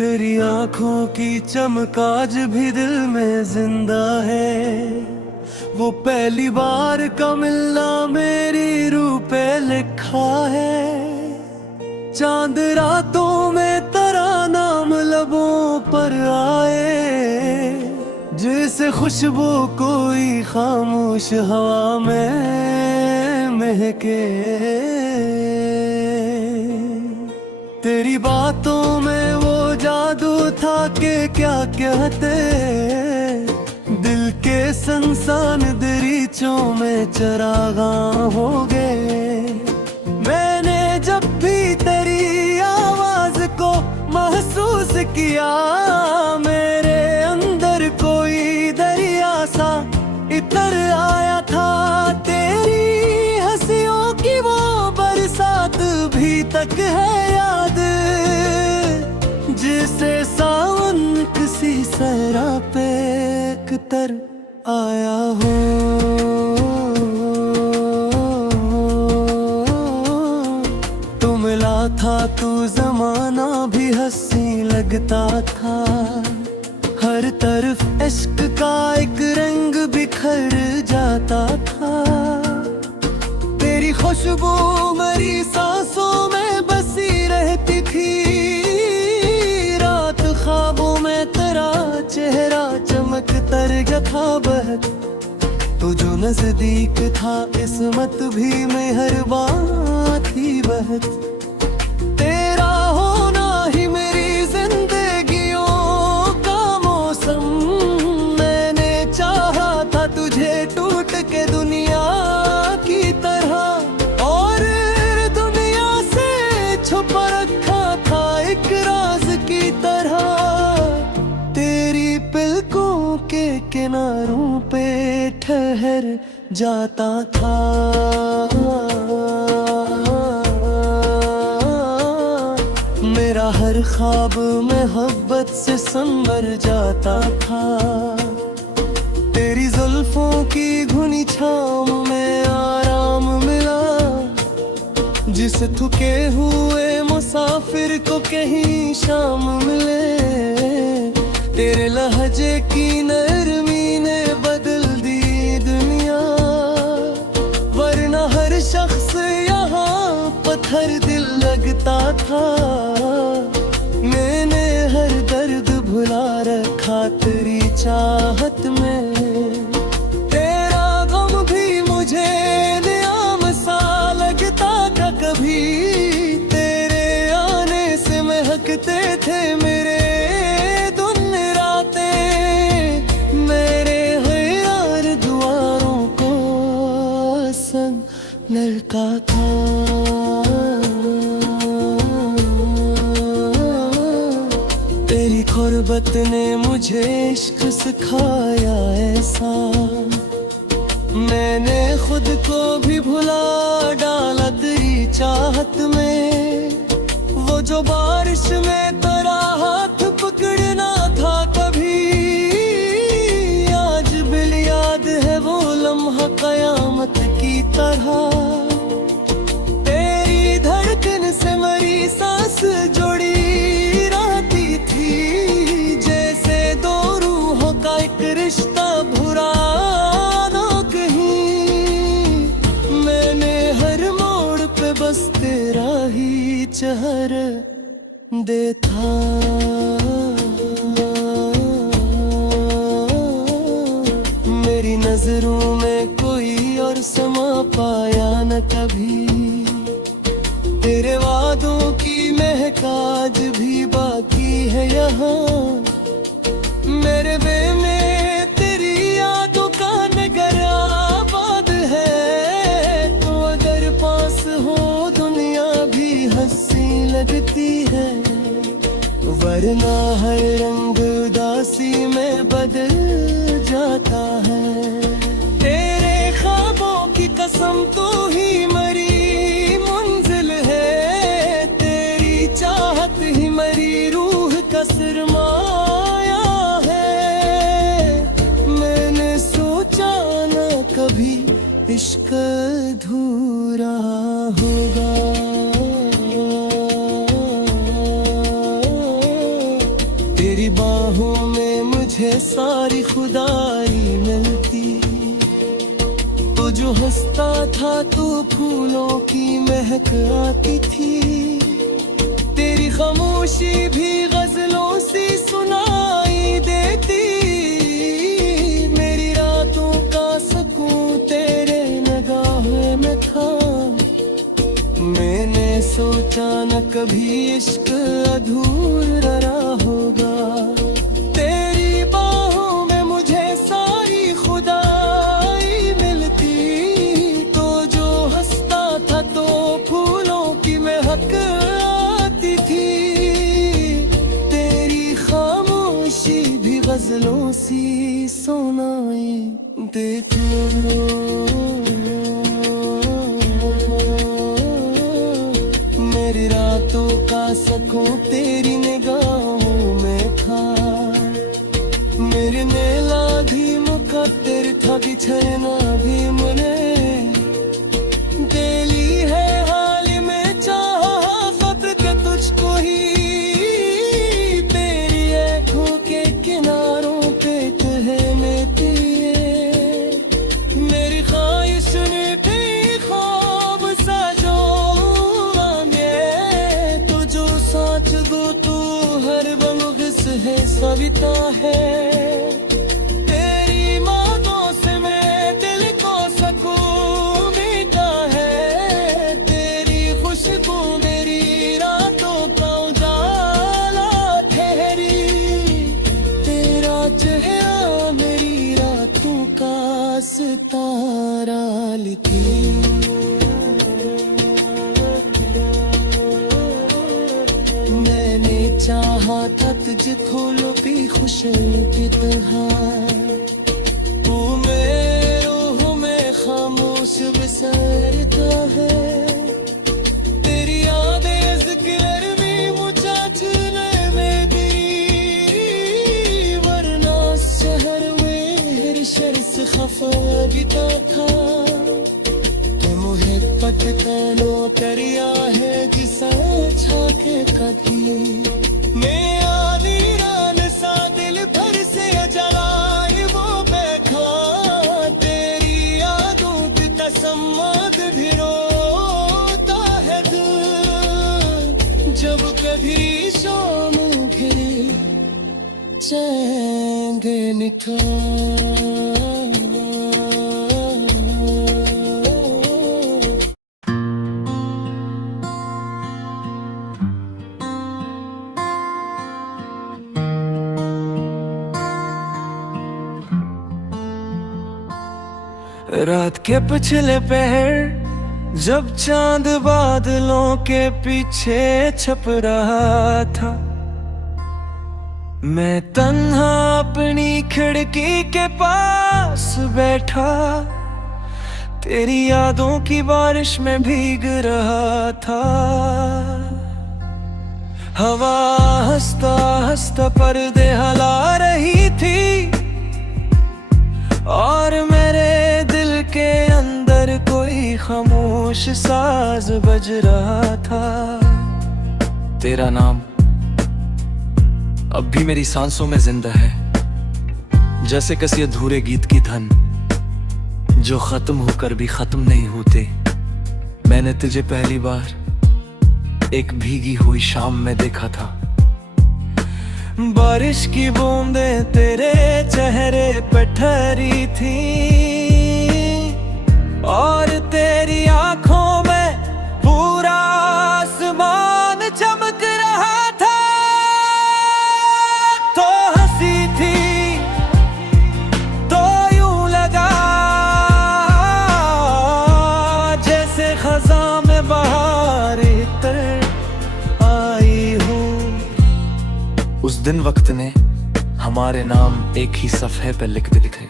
तेरी आंखों की चमक आज भी दिल में जिंदा है। वो पहली बार का मिलना मेरी रूह पे लिखा है। चांद रातों में तेरा नाम लबों पर आए, जैसे खुशबू कोई खामोश हवा में महके। तेरी बातों में वो जादू था कि क्या कहते, दिल के संसान दरीचों में चरागा हो गए। मैंने जब भी तेरी आवाज को महसूस किया, मेरे अंदर कोई दरिया सा इतर आया था। तेरी हंसियों की वो बरसात भी तक है याद, जिसे सावन किसी सहरा पे तर आया हो। तू मिला था तू जमाना भी हंसी लगता था। हर तरफ इश्क का एक रंग बिखर जाता था। तेरी खुशबू मेरी सांसों में बसी रहती थी। रात ख्वाबों में तेरा चेहरा चमक तर था बहक। तो जो नजदीक था किस्मत भी मेहरबान थी बहक। तेरा होना ही मेरी जिंदगियों का मौसम। मैंने चाहा था तुझे टूट के दुनिया की तरह, और दुनिया से छुपा रखा था एक राज की तरह। तेरी पलकों के किनारों पे ठहर जाता था। मेरा हर ख्वाब मोहब्बत से संवर जाता था। तेरी जुल्फों की घुनी छाँव में आराम मिला, जिस थके हुए मुसाफिर को कहीं शाम मिले। तेरे लहजे की नरमी ने बदल दी दुनिया, वरना हर शख्स यहाँ पत्थर दिल लगता था। मैंने हर दर्द भुला रखा तेरी चाहत में। तेरा गम भी मुझे नियाम सा लगता था कभी। तेरे आने से महकते थे मेरे दिन रातें। मेरे गैर दुआरों को संग लड़का था। तेरी खुर्बत ने मुझे इश्क सिखाया ऐसा, मैंने खुद को भी भुला डाला तेरी चाहत में। वो जो बारिश में तेरा हाथ पकड़ना था कभी, आज बिल याद है वो लम्हा कयामत की तरह। तेरी धड़कन से मेरी सांस जुड़ी रहती थी, जैसे दो रूहों का एक रिश्ता भुरा ना कहीं। मैंने हर मोड़ पे बस तेरा ही चेहरा देखा। मेरी नजरों में कोई और समा पाया न कभी। तेरे वादों की महक आज भी बाकी है यहाँ। मेरे बेम में तेरी यादों का नगर आबाद है। तो अगर पास हो दुनिया भी हंसी लगती है, वरना हर रंग उदासी में बदल जाता है। तेरे ख्वाबों की कसम तू ही मरी मंजिल है। तेरी चाहत ही मरी रूह का सरमाया है। मैंने सोचा ना कभी इश्क अधूरा होगा। था तू फूलों की महक आती थी। तेरी खामोशी भी गजलों सी सुनाई देती। मेरी रातों का सुकून तेरे निगाहों में था। मैंने सोचा न कभी इश्क अधूरा रहा होगा। तेरी बाहों में मुझे सारी खुदाई मिलती। तो जो हंसता था तो फूलों की महक आती थी। तेरी खामोशी भी गजलों सी सुनाई देती। मेरी रातों का सुकून तेरी निगाहों में था। मेरे नेला भी मुकद्दर था बिछड़ना भी मुने। दिली है हाल में चाहा खत के तुझको ही। तेरी आँखों के किनारों पे टहलती है। मेरी ख्वाहिश ने भी ख्वाब साजो तो जो सोच दो तू हर बमुगस है सविता है। तेरी बातों से मैं दिल को सकून मिलता है। तेरी खुशबू मेरी रातों का उजाला ठहरी। तेरा चेहरा मेरी रातों का सितारा लिखी। मैंने चाहा था तुझको लो भी खुशी की तरह। तू मेरे रूह में खामोश बिसरता है। तेरी यादें ज़िक्र में मुझे में दी। वरना शहर में हर शर्स खफा बीता था। तू मुझे पटकानो करिया है जिसा छाके कभी। मैं आनी रान सा दिल भर से जलाए वो बैठा। तेरी यादों की तसम्मत भी रोता है दिल। जब कभी शाम घिरे चैन निठा। रात के पिछले पहर जब चांद बादलों के पीछे छप रहा था। मैं तन्हा अपनी खिड़की के पास बैठा। तेरी यादों की बारिश में भीग रहा था। हवा हंसता हंसता पर्दे हिला रही थी। और मेरे दिल के अंदर कोई खामोश साज बज रहा था। तेरा नाम अब भी मेरी सांसों में जिंदा है। जैसे किसी अधूरे गीत की धन जो खत्म होकर भी खत्म नहीं होते। मैंने तुझे पहली बार एक भीगी हुई शाम में देखा था। बारिश की बूंदें तेरे चेहरे पे ठहरी थी। और तेरी आंखों में पूरा आसमान चमक रहा था। तो हंसी थी तो यूं लगा जैसे खज़ां में बहार तर आई हूँ। उस दिन वक्त ने हमारे नाम एक ही सफ़े पे लिख दिए थे।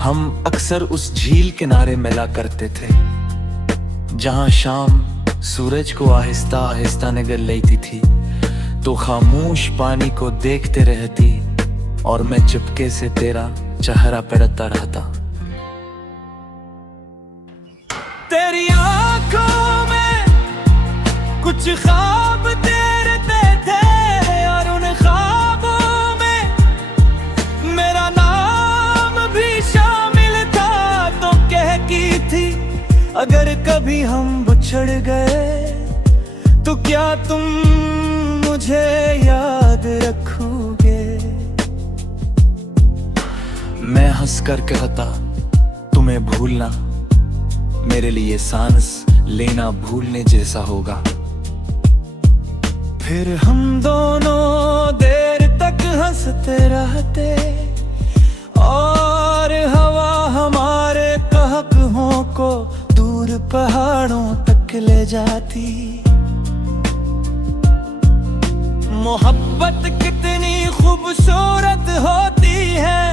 हम अक्सर उस झील किनारे मिला करते थे जहां शाम सूरज को आहिस्ता आहिस्ता निगल लेती थी। तो खामोश पानी को देखते रहती और मैं चुपके से तेरा चेहरा पढ़ता रहता। तेरी आंखों में कुछ ख्वाब तैरते थे और उन ख्वाबों में मेरा नाम भी शामिल था। तो कहती थी अगर कभी हम बिछड़ गए तो क्या तुम मुझे याद रखोगे? मैं हंस कर कहता तुम्हें भूलना मेरे लिए सांस लेना भूलने जैसा होगा। फिर हम दोनों देर तक हंसते रहते और हवा हमारे कहकहों को दूर पहाड़ों तक ले जाती। मोहब्बत कितनी खूबसूरत होती है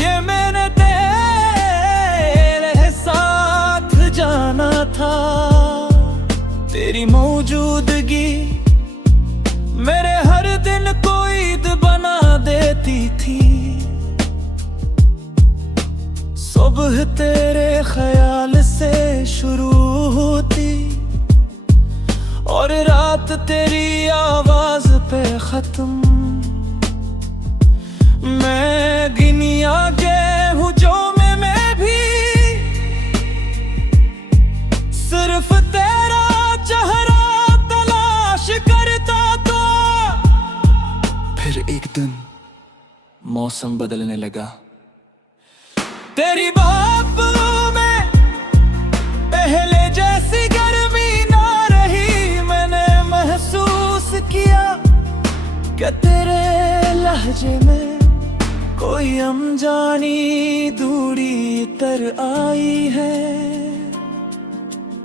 ये मैंने तेरे साथ जाना था। तेरी मौजूदगी मेरे हर दिन को ईद बना देती थी। सुबह तेरे ख्याल से शुरू होती और रात तेरी आवाज पे खत्म। मैं गिनिया गेहूं जो मैं भी सिर्फ तेरा चेहरा तलाश करता तो। फिर एक दिन मौसम बदलने लगा। तेरी बात में पहले जैसी गर्मी ना रही। मैंने महसूस किया कि तेरे लहजे में कोई अनजानी दूरी तर आई है।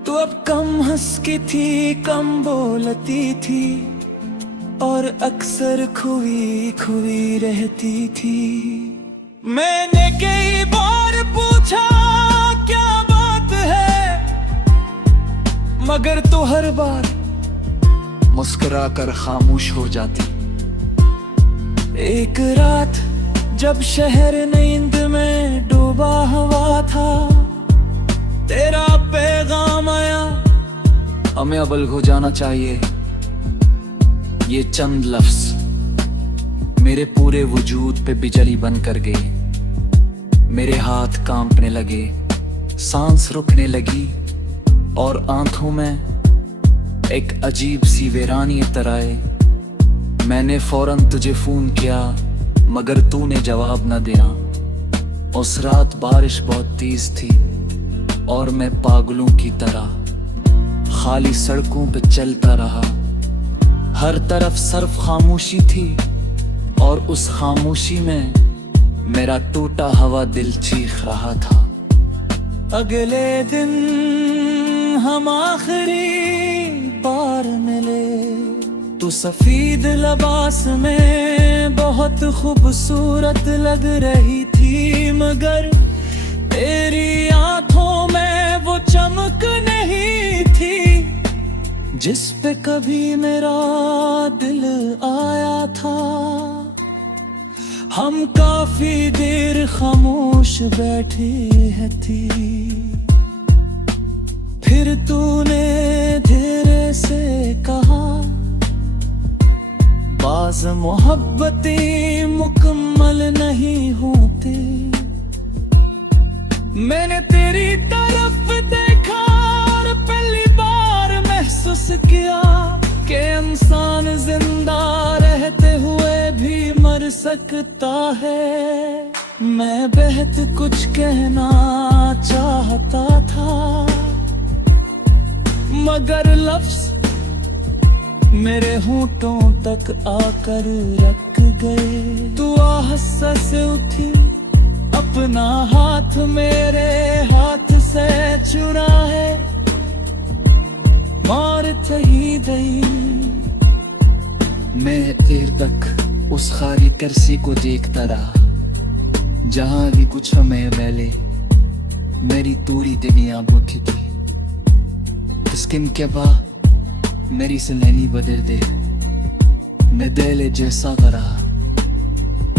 तू अब कम हंसती थी कम बोलती थी और अक्सर खुई खुई रहती थी। मैंने कई बार पूछा क्या बात है मगर तू हर बार मुस्कुरा कर खामोश हो जाती। एक रात जब शहर नींद में डूबा हुआ था तेरा पैगाम आया। हमें अब अलग हो जाना चाहिए। ये चंद लफ्ज मेरे पूरे वजूद पे बिजली बन कर गए। मेरे हाथ कांपने लगे, सांस रुकने लगी और आंखों में एक अजीब सी वीरानी उतर आए। मैंने फौरन तुझे फोन किया मगर तूने जवाब न दिया। उस रात बारिश बहुत तेज थी और मैं पागलों की तरह खाली सड़कों पे चलता रहा। हर तरफ सिर्फ खामोशी थी और उस खामोशी में मेरा टूटा हुआ दिल चीख रहा था। अगले दिन हम आखिरी बार मिले। तू सफेद लिबास में बहुत खूबसूरत लग रही थी मगर तेरी आंखों में वो चमक नहीं थी जिस पे कभी मेरा दिल आया था। हम काफी देर खामोश बैठे हैं थी। फिर तूने धीरे से कहा बाज़ मोहब्बतें मुकम्मल नहीं होते। मैंने तेरी तरफ देखा और पहली बार महसूस किया कि इंसान जिंदा रहते हुए भी मर सकता है। मैं बेहद कुछ कहना चाहता था मगर लफ्ज़ मेरे होंठों तक आकर रख गए। तू आहसा से उठी अपना हाथ मेरे हाथ से चुराए मार ही गई। मैं देर तक उस खाली कुर्सी को देखता रहा जहां भी कुछ समय पहले मेरी पूरी दुनिया बैठी थी। स्किन के बाद मेरी सनैनी बदल दे। मैं दिल जैसा करा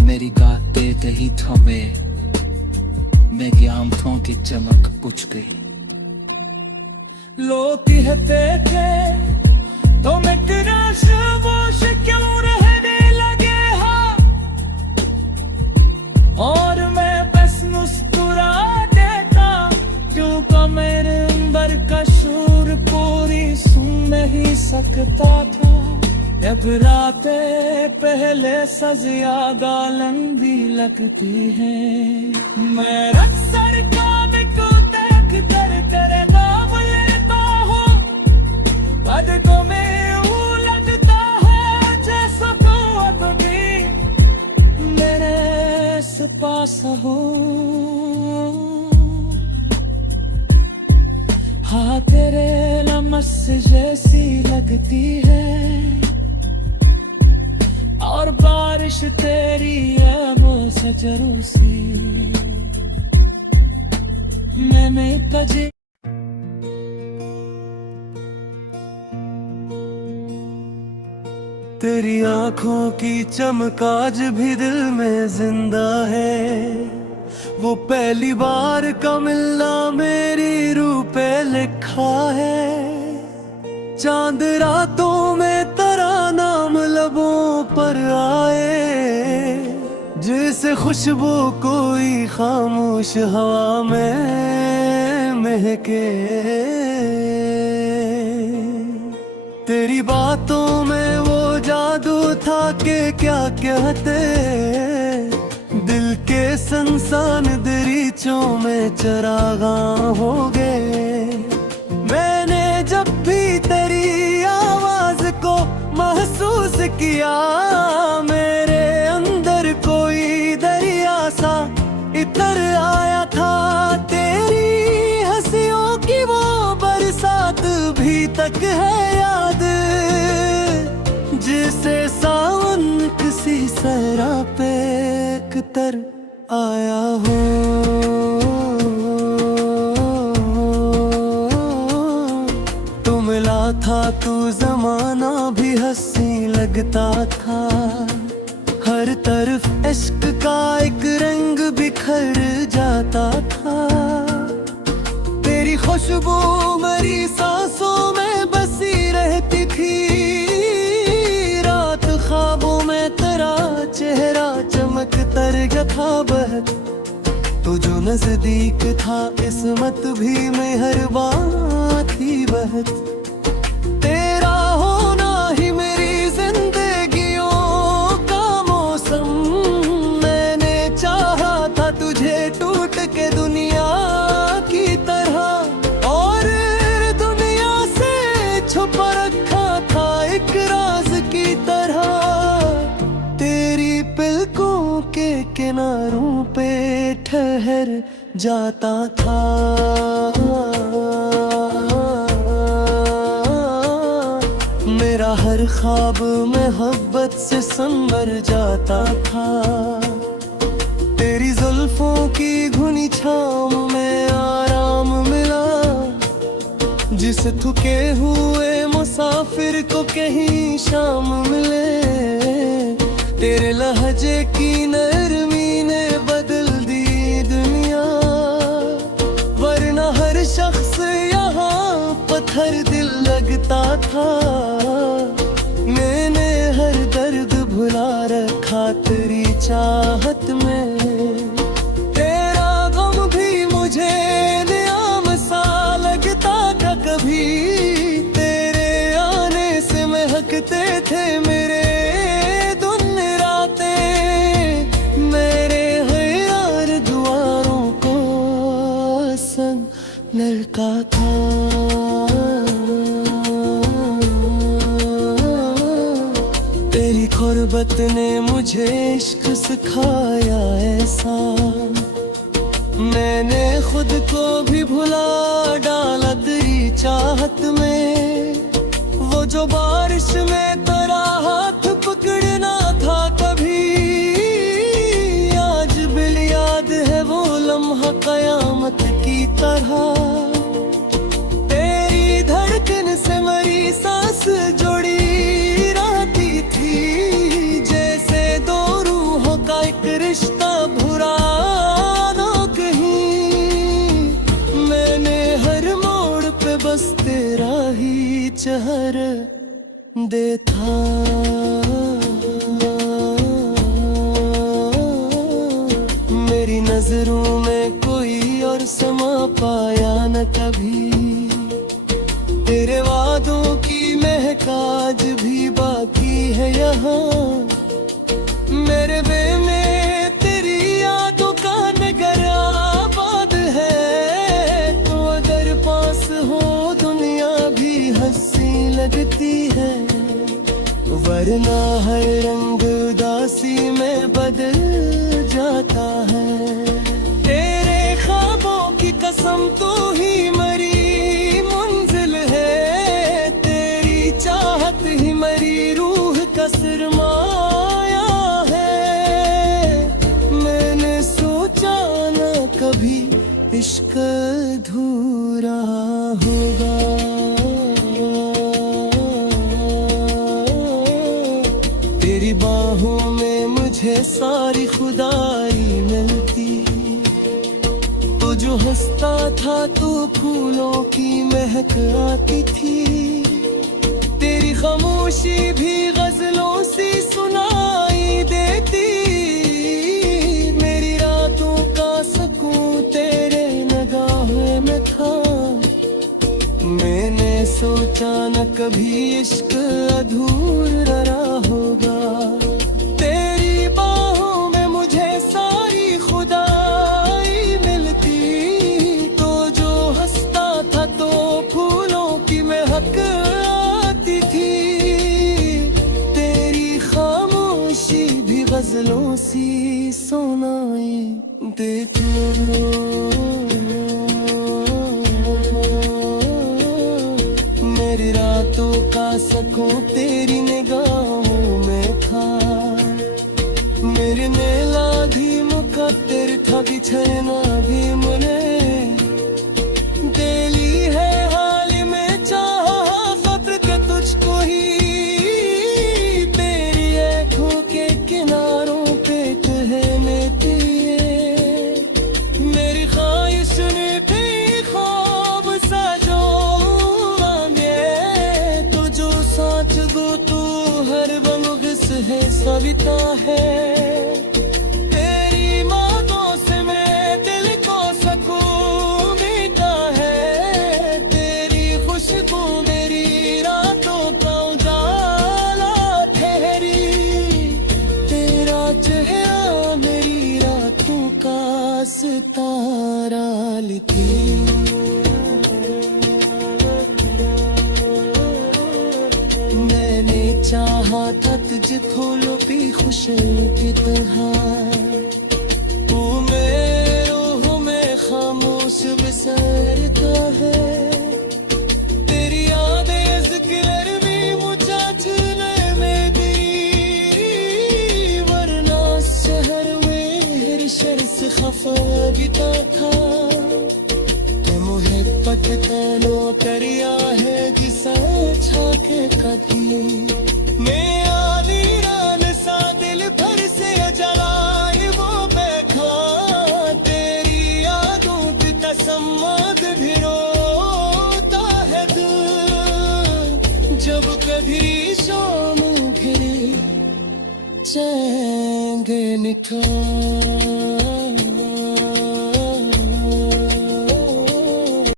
मेरी गाते ही थमे। मैं आंखों की चमक पुछ गई। लोग कहते थे तो मैं तेरा खामोश क्यों रहने लगे हो और मैं बस मुस्कुरा देता क्यों कम मेरे अंदर का शूर पूरी सुन नहीं सकता था। जब रातें पहले से ज्यादा लंबी लगती हैं, मैं अक्सर ख्वाब को देख कर तेरे नाम लेता हूँ। पलकों में यूं लगता है जैसा तू अब भी मेरे से पास हो। हाँ, तेरे लमस जैसी लगती है और बारिश तेरी आबों से जरूसी मैं कजे। तेरी आंखों की चमक आज भी दिल में जिंदा है। वो पहली बार का मिलना मेरी रूह पे लिखा है। चांद रातों में तेरा नाम लबों पर आए, जैसे खुशबू कोई खामोश हवा में महके। तेरी बातों में वो जादू था कि क्या कहते, दिल के संसान दरीचों में चरागा हो गए। मैंने जब भी तेरी आवाज को महसूस किया, मेरे अंदर कोई दरिया सा इतर आया था। तेरी हंसियों की वो बरसात भी तक है याद, जिसे सावन किसी सहरा पे तर आया हो। तू मिला था तू जमाना भी हंसी लगता था। हर तरफ इश्क का एक रंग बिखर जाता था। तेरी खुशबू मेरी सांसों में बसी रहती थी। रात ख्वाबों में तेरा चेहरा चमक तर था बहत। तो जो नजदीक था किस्मत भी मेहरबान थी बहत। तेरा होना ही मेरी जिंदगियों का मौसम। मैंने चाहा था तुझे टूट के दुनिया की तरह, और दुनिया से छुपा रखा था एक राज की तरह। तेरी पलकों के किनारों पे ठहर जाता था। मेरा हर ख्वाब मोहब्बत से संवर जाता था। तेरी जुल्फों की घुनी छाँव में आराम मिला, जिस थके हुए मुसाफिर को कहीं शाम मिले। तेरे लहजे की नरमी ने बदल दी दुनिया, वरना हर शख्स यहाँ पत्थर दिल लगता था। मैंने हर दर्द भुला रखा तेरी चाहत में। तेरा गम भी मुझे नियाम सा लगता था कभी। तेरे आने से महकते थे मेरे लड़का था। तेरी खुर्बत ने मुझे इश्क सिखाया ऐसा, मैंने खुद को भी भुला डाला तेरी चाहत में। वो जो बारिश में तेरा हाथ पकड़ना था कभी, आज बिल याद है वो लम्हा कयामत की तरह। तेरी धड़कन से मेरी सांस जुड़ी रहती थी, जैसे दो रूहों का एक रिश्ता भुरा ना कहीं। मैंने हर मोड़ पे बस तेरा ही चेहरा देखा। मेरी नजरों में कोई और समा पाया न कभी। तेरे वादों की महक आज भी बाकी है यहाँ मेरे दिल में, तेरी यादों का नगर आबाद है। तो अगर पास हो दुनिया भी हंसी लगती है, वरना हर रंग उदासी में बदल जाता है। तेरे ख्वाबों की कसम तू ही मरी मंजिल है, तेरी चाहत ही मरी रूह का सरमाया है। मैंने सोचा न कभी इश्क अधूरा होगा, तेरी बाहों में मुझे सारी खुदाई मिलती। तो जो हंसता था तू फूलों की महक आती थी, तेरी खामोशी भी गजलों सी सुनाई देती। मेरी रातों का सुकून तेरे निगाहों में था, मैंने सोचा न कभी इश्क अधूरा होगा। तेरी बाहों में मुझे सारी खुदाई मिलती, तो जो हंसता था तो फूलों की महक आती थी। तेरी खामोशी भी गजलों सी सुनाई देती। मेरी रातों का सुकून तेरी निगाहों में था, मेरे नेला भी मुकद्दर था बिछड़ना भी मुझे। दिली है हाल में चाहा फक्र के तुझको ही, तेरी आँखों के किनारों पे ठहरती है। मेरी ख्वाहिश ने भी ख्वाब साजो सोच गो तू हर बमुगस है सविता है। तेरी बातों से मैं दिल को सकून मिलता है, तेरी खुशबू मेरी रातों का उजाला ठहरी। तेरा चेहरा मेरी रातों का सितारा लिखी। चाहा था तुझे खोलो भी खुशियों की तरह, तू मेरे रूह में खामोश बिसरता है। तेरी यादें ज़िक्र में मुझे में दी, वरना शहर में हर शर से खफा बीता था। तो मोहब्बत तनो करिया है जिसे छाके कदी, मैं आलीरान सा दिल भर से जलाए वो बैठा। तेरी यादों की कसम आज भी रोता है दिल, जब कभी शाम घिरे चैन निठा।